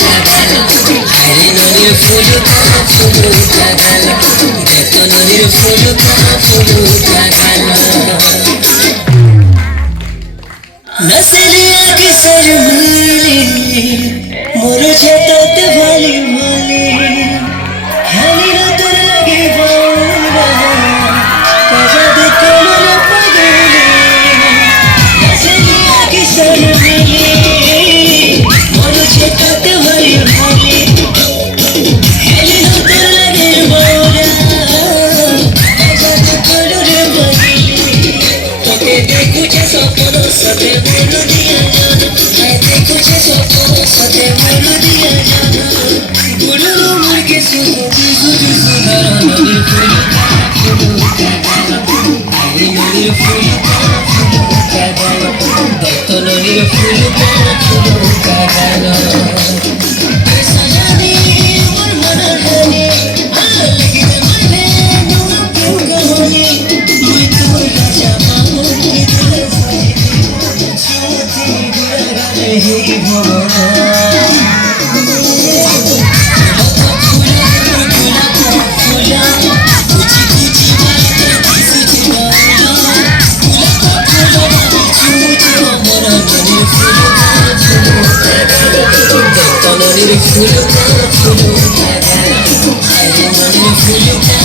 Hare nodיר ফুলুকা ফুলুকা গেল যত নদীর ফুলুকা ফুলুকা গেল नसलिया की सरमाली मुरझे तत भाली भाली खाली ना तो लगे बाबा कजा दे कोमल पगली नसलिया की सरमाली मुरझे तत भाली भाली खाली ना तो लगे बाबा कजा दे कोमल पगली তোকে দেখুছে স্বপ্ন সাথে বলু দিয়া জানা আয় দেখুছে স্বপ্ন সাথে বলু দিয়া জানা বলু মুরকে শুধু শুধু সুধারা নদীর ফুলুকা ফুলুকা গেল আরে নদীর ফুলুকা ফুলুকা গেল দত্ত নদীর ফুলুকা ফুলুকা গেল सजाने और मना जाने आग लगी जमाने दूर क्यों कहानी मैं तो राजा बाबू की दिल से छूती दिया रही भगवान फूला कुची कुची बातें किसी बोला फूला छूची हमारा नदीर फूलुका फूलुका गेल दत्त नदीर फूलुका फूलुका गेल आरे नदीर फूलुका